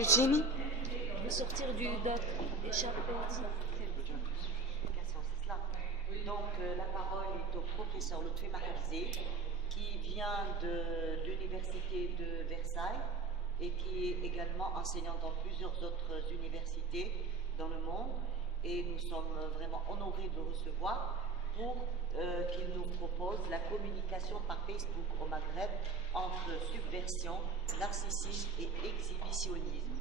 Le génie. De sortir du doc, échapper. Donc la parole est au professeur Lotfi Mahabzé qui vient de l'université de Versailles et qui est également enseignant dans plusieurs autres universités dans le monde, et nous sommes vraiment honorés de le recevoir pour qu'il nous propose la communication par Facebook au Maghreb entre subversion, narcissisme et exhibitionnisme.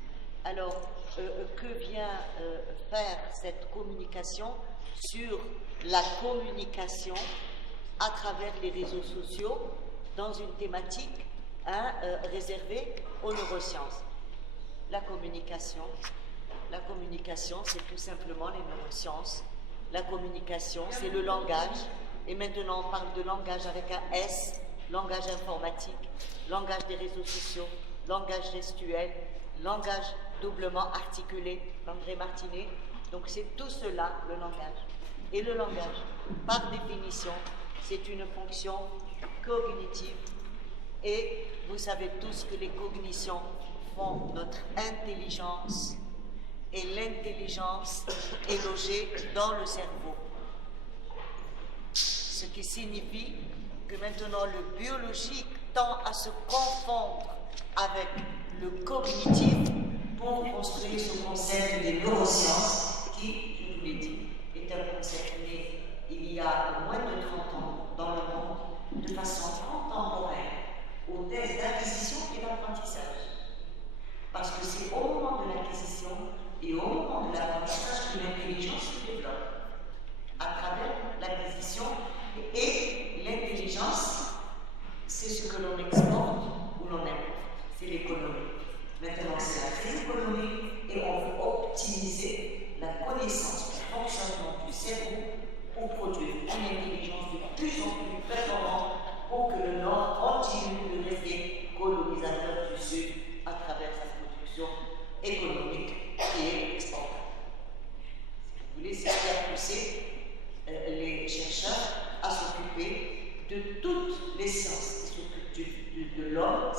Alors, que vient faire cette communication sur la communication à travers les réseaux sociaux dans une thématique réservée aux neurosciences? La communication, c'est tout simplement les neurosciences. La communication, c'est le langage. Et maintenant, on parle de langage avec un S, langage informatique, langage des réseaux sociaux, langage gestuel, langage doublement articulé, André Martinet. Donc c'est tout cela, le langage. Et le langage, par définition, c'est une fonction cognitive. Et vous savez tous que les cognitions font notre intelligence. Et l'intelligence est logée dans le cerveau. Ce qui signifie que maintenant le biologique tend à se confondre avec le cognitif pour construire ce concept des neurosciences qui, je vous l'ai dit, est un concept né il y a moins de 30 ans dans le monde de façon contemporaine aux tests d'acquisition et d'apprentissage. Parce que c'est au moment de l'acquisition et au moment de l'apprentissage que l'intelligence se développe à travers l'acquisition. Et l'intelligence, c'est ce que l'on exporte ou l'on importe, c'est l'économie. Maintenant, c'est la crise économique et on veut optimiser la connaissance du fonctionnement du cerveau pour produire une intelligence de plus en plus performante pour que le Nord continue de rester colonisateur du Sud à travers sa production économique et exportable. Si vous voulez, c'est ce qui a poussé les chercheurs à s'occuper de toutes les sciences qui s'occupent de l'homme,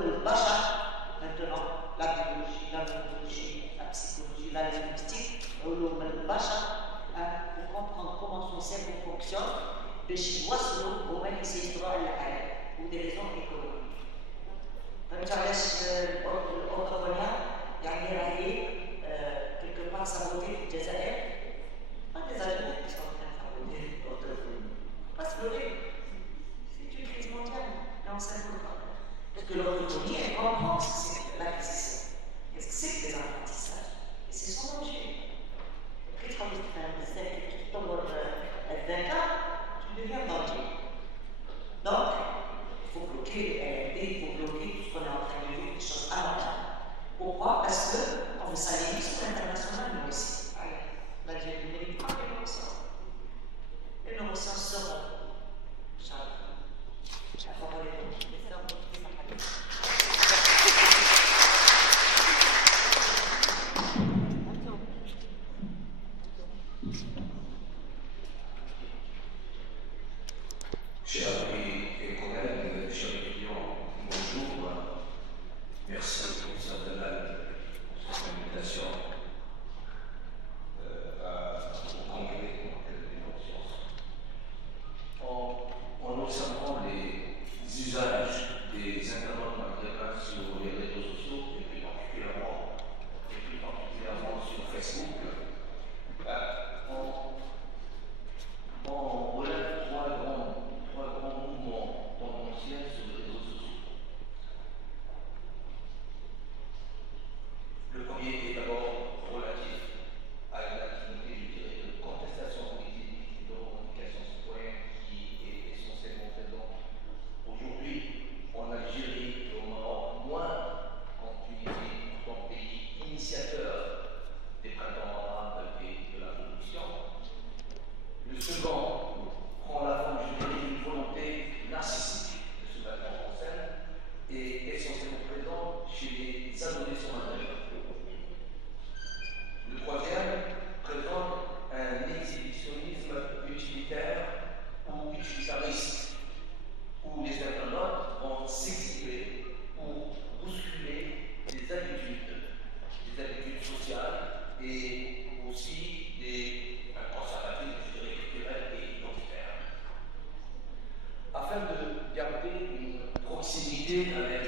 le bachar, maintenant la biologie, la neurologie, la psychologie, la linguistique, le bachar, pour comprendre comment son cerveau fonctionne, de chez Boissonneau au même ses histoires pour des raisons économiques. فمتعرفش أوروبا يعني راهي quelque part saboter في الجزائر pas des Algériens qui sont en train de saboter parce que c'est une crise mondiale et on ne s'inquiète pas parce que l'autonomie elle comprend ce que c'est l'acquisition qu'est-ce que c'est que les apprentissages et c'est son objet après quand tu fais un essai tu tombes الذكاء tu deviens dangereux donc il faut bloquer les LFD, il faut bloquer tout ce qu'on est en train de vivre, des choses anormales. Pourquoi? Parce qu'on veut s'aligner sur l'international, nous aussi. L'Algérie ne mérite pas les neurosciences. Les neurosciences seront. La parole est au professeur Lotfi Mahabzé. Chers amis et collègues, chers étudiants, bonjour. Merci au professeur Delal pour cette invitation au congrès des neurosciences. En observant les usages des internautes maghrébins sur les réseaux sociaux, et plus particulièrement sur Facebook, on relève trois grands mouvements tendanciels sur les réseaux sociaux. Le premier est d'abord relatif à une activité, je dirais, de contestation politique et de revendication citoyenne qui est essentiellement présente aujourd'hui en Algérie et au Maroc, moins qu'en Tunisie, pourtant pays initiateur des printemps arabes et de la révolution. Le second prend la forme, je dirais, d'une volonté narcissique de se mettre en scène et essentiellement présent chez les adolescents maghrébins. Le troisième présente un exhibitionnisme utilitaire ou utilitariste, où les internautes vont s'exhiber pour bousculer les habitudes discuter avec